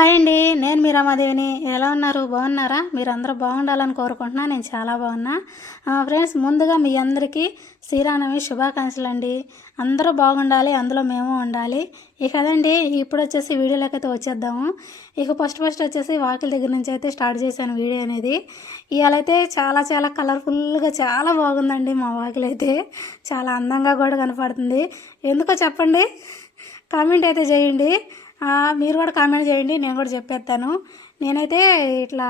Hi అండి. నేను మీ రమాదేవిని. ఎలా ఉన్నారు? బాగున్నారా? మీరందరూ బాగుండాలని కోరుకుంటున్నా. నేను చాలా బాగున్నా. ఫ్రెండ్స్, ముందుగా మీ అందరికీ శ్రీరామనవమి శుభాకాంక్షలు అండి. అందరూ బాగుండాలి, అందులో మేము ఉండాలి. ఇక అదండి, ఇప్పుడు వచ్చేసి వీడియోలోకి అయితే వచ్చేద్దాము. ఇక ఫస్ట్ వచ్చేసి వాకిల దగ్గర నుంచి అయితే స్టార్ట్ చేశాను వీడియో అనేది. ఇవాళైతే చాలా చాలా కలర్ఫుల్గా చాలా బాగుందండి. మా వాకిలైతే చాలా అందంగా కూడా కనపడుతుంది. ఎందుకో చెప్పండి, కామెంట్ అయితే చేయండి. మీరు కూడా కామెంట్ చేయండి, నేను కూడా చెప్పేస్తాను. నేనైతే ఇట్లా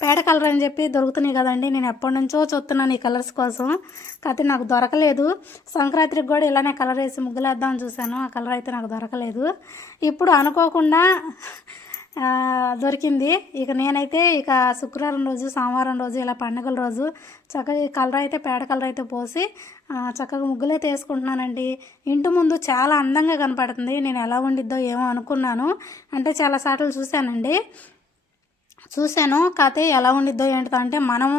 పేడ కలర్ అని చెప్పి దొరుకుతున్నాయి కదండి, నేను ఎప్పటి నుంచో చూస్తున్నాను ఈ కలర్స్ కోసం. కాకపోతే నాకు దొరకలేదు. సంక్రాంతికి కూడా ఇలానే కలర్ వేసి ముగ్గులేద్దామని చూశాను, ఆ కలర్ అయితే నాకు దొరకలేదు. ఇప్పుడు అనుకోకుండా దొరికింది. ఇక నేనైతే శుక్రవారం రోజు, సోమవారం రోజు, ఇలా పండుగల రోజు చక్కగా ఈ కలర్ అయితే పేడ కలర్ అయితే పోసి చక్కగా ముగ్గులైతే వేసుకుంటున్నానండి. ఇంటి ముందు చాలా అందంగా కనపడుతుంది. నేను ఎలా ఉండిద్దో ఏమో అనుకున్నాను, అంటే చాలా సార్లు చూశాను. కాకపోతే ఎలా ఉండిద్దో ఏంటో, అంటే మనం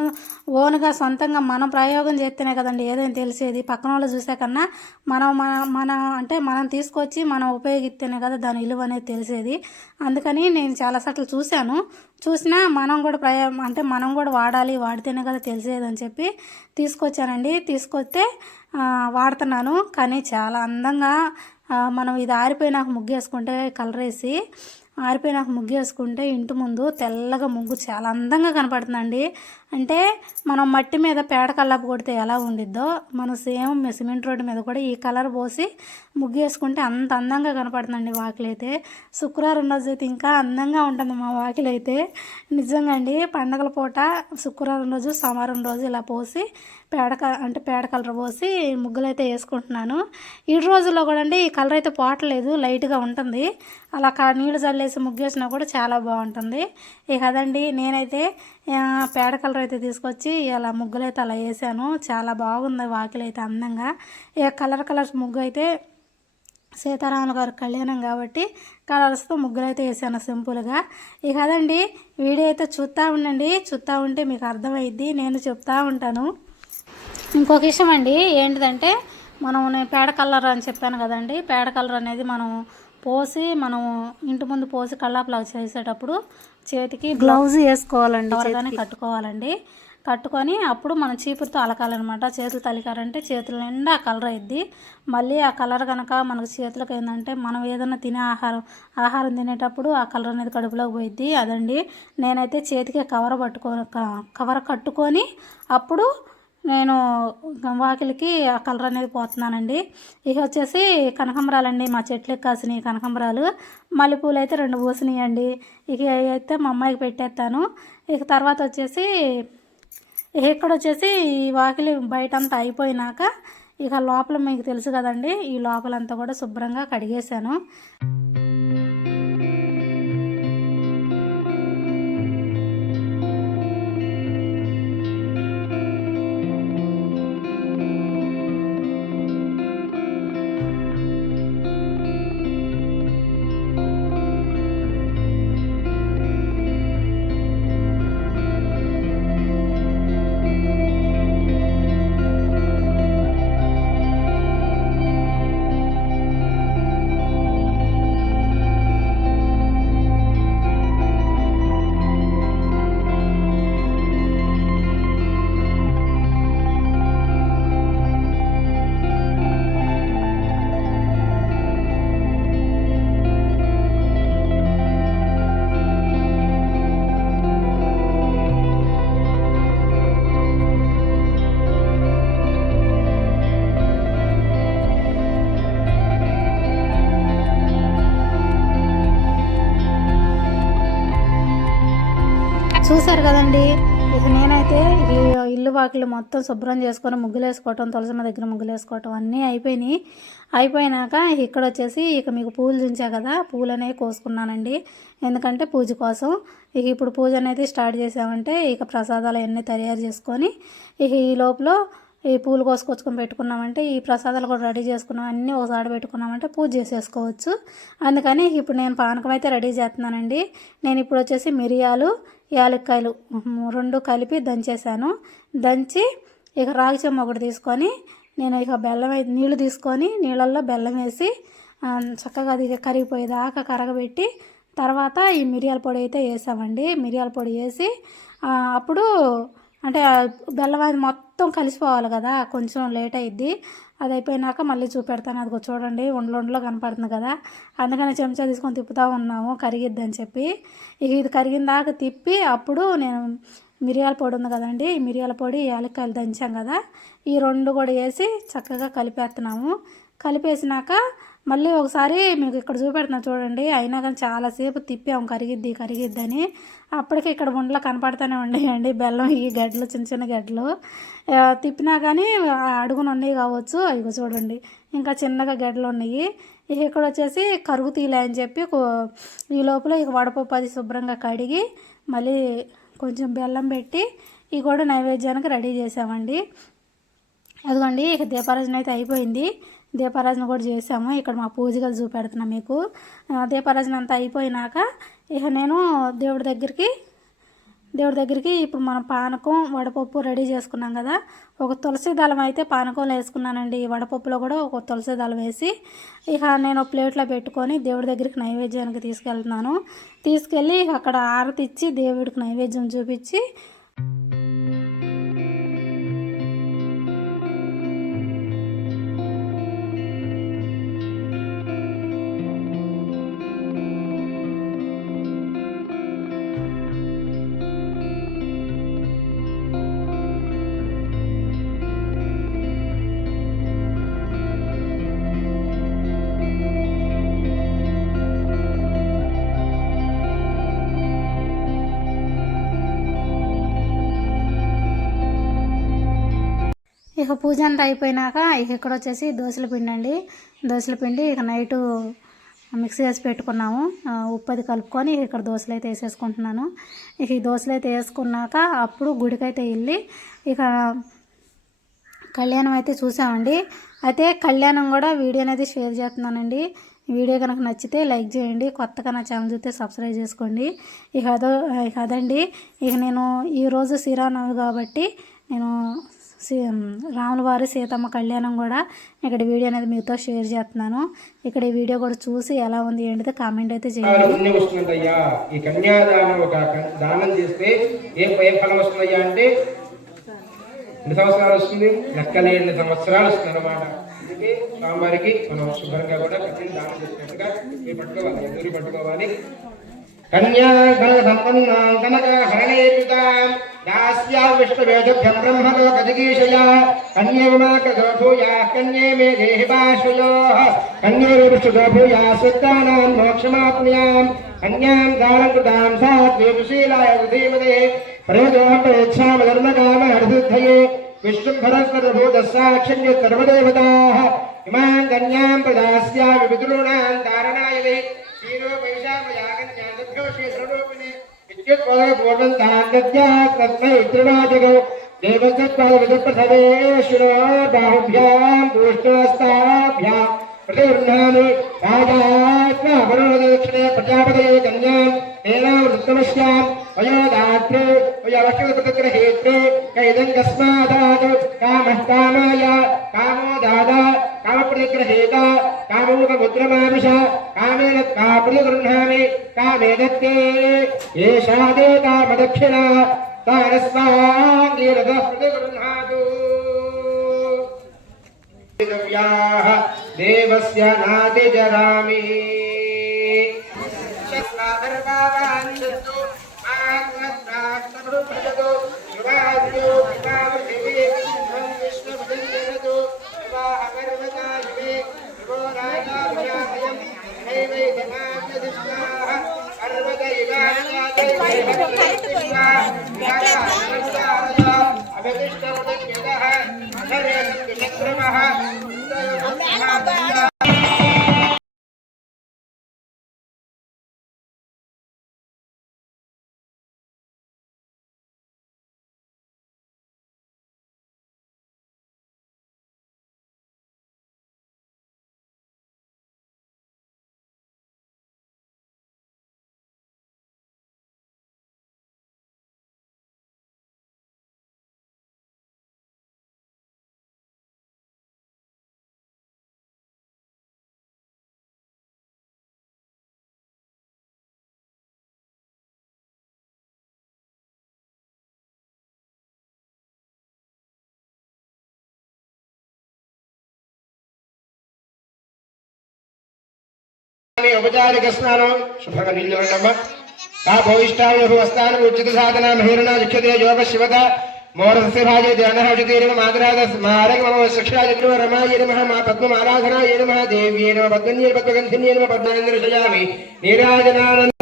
ఓన్గా సొంతంగా మనం ప్రయోగం చేస్తేనే కదండి ఏదైనా తెలిసేది. పక్కన వాళ్ళు చూసే కన్నా మనం తీసుకొచ్చి మనం ఉపయోగిస్తేనే కదా దాని విలువ అనేది తెలిసేది. అందుకని నేను చాలాసార్లు చూసినా మనం కూడా మనం కూడా వాడాలి, వాడితేనే కదా తెలిసేది అని చెప్పి తీసుకొచ్చానండి. తీసుకొస్తే వాడుతున్నాను. కానీ చాలా అందంగా మనం ఇది ఆరిపోయినాక ముగ్గేసుకుంటే, కలర్ వేసి ఆరిపోయినాక ముగ్గేసుకుంటే ఇంటి ముందు తెల్లగా ముగ్గు చాలా అందంగా కనపడుతుందండి. అంటే మనం మట్టి మీద పేడ కల్లాపు కొడితే ఎలా ఉండిద్దో, మనం సేమ్ సిమెంట్ రోడ్డు మీద కూడా ఈ కలర్ పోసి ముగ్గు వేసుకుంటే అంత అందంగా కనపడుతుందండి వాకిలైతే. శుక్రవారం రోజు అయితే ఇంకా అందంగా ఉంటుంది మా వాకిలైతే. నిజంగా అండి, పండగల పూట శుక్రవారం రోజు, సోమవారం రోజు ఇలా పోసి పేడ కలర్ పోసి ముగ్గులు అయితే వేసుకుంటున్నాను. ఈ రోజుల్లో కూడా అండి ఈ కలర్ అయితే పోవట్లేదు, లైట్గా ఉంటుంది. అలా నీళ్ళు చల్లేసి ముగ్గేసినా కూడా చాలా బాగుంటుంది. ఇక అదండి, నేనైతే పేడ కలర్ అయితే తీసుకొచ్చి ఇలా ముగ్గులు అయితే అలా వేసాను. చాలా బాగుంది వాకిలైతే అందంగా. ఇక కలర్స్ ముగ్గు అయితే సీతారాముల గారి కళ్యాణం కాబట్టి కలర్స్తో ముగ్గులు అయితే వేసాను సింపుల్గా. ఇక అదండి, వీడియో అయితే చూస్తూ ఉంటే మీకు అర్థమైద్ది, నేను చెప్తా ఉంటాను. ఇంకొక విషయం అండి, ఏంటిదంటే నేను పేడ కలర్ అని చెప్పాను కదండి, పేడ కలర్ అనేది మనం ఇంటి ముందు పోసి కల్లాపులాగా చేసేటప్పుడు చేతికి గ్లౌజ్ వేసుకోవాలండి, త్వరగానే కట్టుకొని అప్పుడు మనం చీపురుతో అలకాలన్నమాట. చేతులు తలికారంటే చేతుల నిండా కలర్ అయ్యిద్ది. మళ్ళీ ఆ కలర్ కనుక మనకు చేతులకు ఏంటంటే, మనం ఏదైనా తినే ఆహారం తినేటప్పుడు ఆ కలర్ అనేది కడుపులోకి పోయిద్ది. అదండి, నేనైతే చేతికి కవర్ కట్టుకొని అప్పుడు నేను వాకిలికి ఆ కలర్ అనేది పోతున్నానండి. ఇక వచ్చేసి కనకాంబరాలండి, మా చెట్లకు కాసినాయి కనకాంబరాలు. మల్లెపూలు అయితే 2 పూసినాయండి. ఇక అయితే మా అమ్మాయికి పెట్టేస్తాను. ఇక తర్వాత వచ్చేసి ఇక్కడ వచ్చేసి ఈ వాకిలి బయటంతా అయిపోయినాక ఇక లోపల మీకు తెలుసు కదండి, ఈ లోపలంతా కూడా శుభ్రంగా కడిగేశాను. చూశారు కదండి, ఇక నేనైతే ఇల్లు వాకిలు మొత్తం శుభ్రం చేసుకొని ముగ్గులు వేసుకోవటం, తులసమ్మ దగ్గర ముగ్గులు వేసుకోవటం అన్నీ అయిపోయినాక ఇక్కడ వచ్చేసి ఇక మీకు పూలు దించా కదా, పూలు అనేవి కోసుకున్నానండి. ఎందుకంటే పూజ కోసం. ఇక ఇప్పుడు పూజ అనేది స్టార్ట్ చేసామంటే ఇక ప్రసాదాలు అన్నీ తయారు చేసుకొని ఇక ఈ లోపల ఈ పూలు కోసుకొచ్చుకొని పెట్టుకున్నామంటే, ఈ ప్రసాదాలు కూడా రెడీ చేసుకున్నాం, అన్నీ ఒకసారి పెట్టుకున్నామంటే పూజ చేసేసుకోవచ్చు. అందుకని ఇప్పుడు నేను పానకం అయితే రెడీ చేస్తున్నానండి. నేను ఇప్పుడు వచ్చేసి మిరియాలు, యాలక్కాయలు 2 కలిపి దంచేసాను. దంచి ఇక రాగి చెమ్మ ఒకటి తీసుకొని నేను ఇక నీళ్ళు తీసుకొని నీళ్ళల్లో బెల్లం వేసి చక్కగా అది కరిగిపోయేదాకా కరగబెట్టి తర్వాత ఈ మిరియాల పొడి అయితే వేసామండి. మిరియాల పొడి వేసి అప్పుడు అంటే బెల్లం అది మొత్తం కలిసిపోవాలి కదా, కొంచెం లేట్ అయ్యిద్ది. అది అయిపోయినాక మళ్ళీ చూపెడతాను. అదిగో చూడండి, ఉండలో కనపడుతుంది కదా, అందుకని చెంచా తీసుకొని తిప్పుతూ ఉన్నాము కరిగిద్ది అని చెప్పి. ఇక ఇది కరిగిన దాకా తిప్పి అప్పుడు నేను మిరియాల పొడి ఉంది కదండి, ఈ మిరియాల పొడి యాలక్కాయలు దంచాం కదా, ఈ రెండు కూడా వేసి చక్కగా కలిపేస్తున్నాము. కలిపేసినాక మళ్ళీ ఒకసారి మీకు ఇక్కడ చూపెడుతున్నా చూడండి. అయినా కానీ చాలాసేపు తిప్పాము కరిగిద్దని. అప్పటికి ఇక్కడ ఉండలు కనపడుతూనే ఉండేయండి, బెల్లం ఈ గడ్డలు, చిన్న చిన్న గడ్డలు. తిప్పినా కానీ అడుగున ఉన్నాయి కావచ్చు, అవి చూడండి ఇంకా చిన్నగా గడ్డలు ఉన్నాయి. ఇక ఇక్కడ వచ్చేసి కరుగుతీలే అని చెప్పి ఈ లోపల ఇక వడపప్పు అది శుభ్రంగా కడిగి మళ్ళీ కొంచెం బెల్లం పెట్టి ఇవి కూడా నైవేద్యానికి రెడీ చేసామండి. అదిగోండి ఇక దీపారాజన అయితే అయిపోయింది. దీపారాజన కూడా చేసాము. ఇక్కడ మా పూజ గది చూపెడుతున్నా మీకు. దీపారాజన అంతా అయిపోయినాక ఇక నేను దేవుడి దగ్గరికి ఇప్పుడు మనం పానకం వడపప్పు రెడీ చేసుకున్నాం కదా, ఒక తులసి దళం అయితే పానకంలో వేసుకున్నానండి. ఈ వడపప్పులో కూడా ఒక తులసి దళం వేసి ఇక నేను ప్లేట్లో పెట్టుకొని దేవుడి దగ్గరికి నైవేద్యానికి తీసుకెళ్తున్నాను. తీసుకెళ్ళి అక్కడ ఆరతి ఇచ్చి దేవుడికి నైవేద్యం చూపించి ఇక పూజ అంతా అయిపోయినాక ఇక ఇక్కడ వచ్చేసి దోశల పిండి అండి. దోశల పిండి ఇక నైటు మిక్సీ చేసి పెట్టుకున్నాము. ఉప్పు అది కలుపుకొని ఇక్కడ దోశలు అయితే వేసేసుకుంటున్నాను. ఇక ఈ దోశలు అయితే వేసుకున్నాక అప్పుడు గుడికైతే వెళ్ళి ఇక కళ్యాణం అయితే చూసామండి. అయితే కళ్యాణం కూడా వీడియో అనేది షేర్ చేస్తున్నానండి. వీడియో కనుక నచ్చితే లైక్ చేయండి, కొత్తగా నా ఛానల్ చూస్తే సబ్స్క్రైబ్ చేసుకోండి. ఇక అదండి. ఇక నేను ఈరోజు శ్రీరామనవమి కాబట్టి నేను రాముల వారి సీతమ్మ కళ్యాణం కూడా ఇక్కడ వీడియో అనేది మీతో షేర్ చేస్తున్నాను. ఇక్కడ ఈ వీడియో కూడా చూసి ఎలా ఉంది ఏంటిదో కామెంట్ అయితే చేయండి. ఈ కన్యాదానం ఒక దానం చేస్తే ఏ ఫలం వస్తుందయ్యా అంటే ఎన్ని సంవత్సరాలు వస్తుంది? లెక్కలేని సంవత్సరాలు వస్తుంది అన్నమాట. అందుకే స్వామివారికి మనం శుభ్రంగా కూడా కట్టిన దానం చేసినట్టుగా మీరు పట్టుకోవాలి, ఎదురు పట్టుకోవాలి. కన్యా కనక సంపన్నాం కనక హరణేయుతాం యాస్యా విష్ణువేదభ్యం బ్రహ్మలోక జిగీషయా కన్యేమాకృతో భూయా కన్యే మే దేహి భాషయోః కన్యే విష్ణుతో భూయా సుత్తానాం మోక్షమాప్నుయాం కన్యాం దానంకృతాం సాత్వేషశీలాయ ధీమదే ప్రయోజనం ప్రయచ్ఛామ ధర్మకామ హరిసిద్ధయే విష్ణుం భరస్వరభూతస్సాక్షిణ్య సర్వదేవతాః ఇమాం కన్యాం ప్రదాస్యామి పితॄణాం ధారణాయ వై క్షీరో వైశామయాగన్యాదభ్యో శ్రీధరూపిణి పూర్వం తాంగత్యాస్మై త్రివాచకౌ దేవసత్పాదవిదప్రసవేశ్వరో బాహుభ్యాం దూష్టాస్తాభ్యాం प्रतिगृह्णामि राजात्मा परोदक्षिणे प्रजापतये कन्यां तेनावृत्तमस्यां वयोदात्रे वयोवक्षप्रतिग्रहेत्रे कैदं कस्मादात् कामः कामाय कामो दादा कामप्रतिग्रहेता कामोपमुद्रमामिष कामेन का प्रतिगृह्णामि कामेदत्ते एषा दे कामदक्षिणा तारस्वाङ्गीरतः प्रतिगृह्णातु देवस्य नातिजरामि ఉపచారిక స్నానం శుభ్రంగా నీళ్ళు ఉండమ్మా భూయిష్టాయ వస్తాను ఉచిత సాధన మహిళ దిక్షతే యోగ శివత మోరసస్య భాజే ధ్యానహోషతేరమ మాతరాద స్మారక మమ శిక్షాయ రమాయ నమః మా పద్మమారాధనాయ నమః దేవ్యే నమః పద్మన్యే పద్మగంధిన్యే నమః పద్మేంద్రశయామి నీరాజనానంద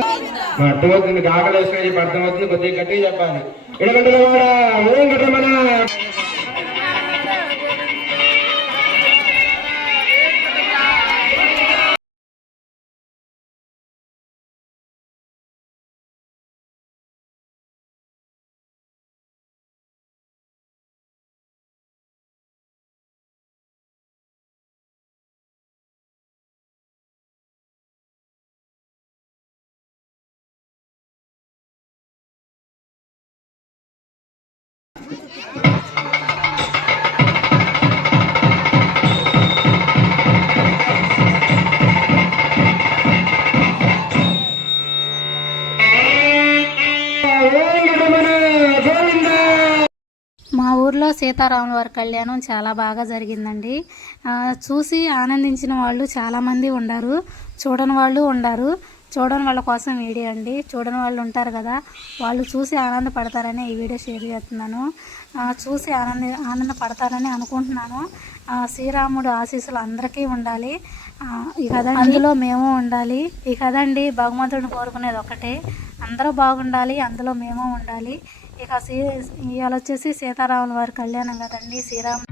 మా అర్థమవుతుంది కాకలేసుకుని చెప్పి అర్థమవుతుంది కొద్దిగా గట్టిగా చెప్పాలి ఇడగంటల కూడా ఓం గటమన మా ఊర్లో సీతారాముల వారి కళ్యాణం చాలా బాగా జరిగిందండి. చూసి ఆనందించిన వాళ్ళు చాలామంది ఉండారు, చూడని వాళ్ళు ఉండారు. చూడని వాళ్ళ కోసం వీడియో అండి. చూడని వాళ్ళు ఉంటారు కదా, వాళ్ళు చూసి ఆనందపడతారని ఈ వీడియో షేర్ చేస్తున్నాను. చూసి ఆనందపడతారని అనుకుంటున్నాను. శ్రీరాముడు ఆశీస్సులు అందరికీ ఉండాలి. ఈ కథ అందులో మేము ఉండాలి. ఈ కదండి భగవంతుడిని కోరుకునేది ఒకటే, అందరూ బాగుండాలి, అందులో మేము ఉండాలి. ఇక ఇవాళ వచ్చేసి సీతారాముల వారి కళ్యాణం కదండి. శ్రీరామ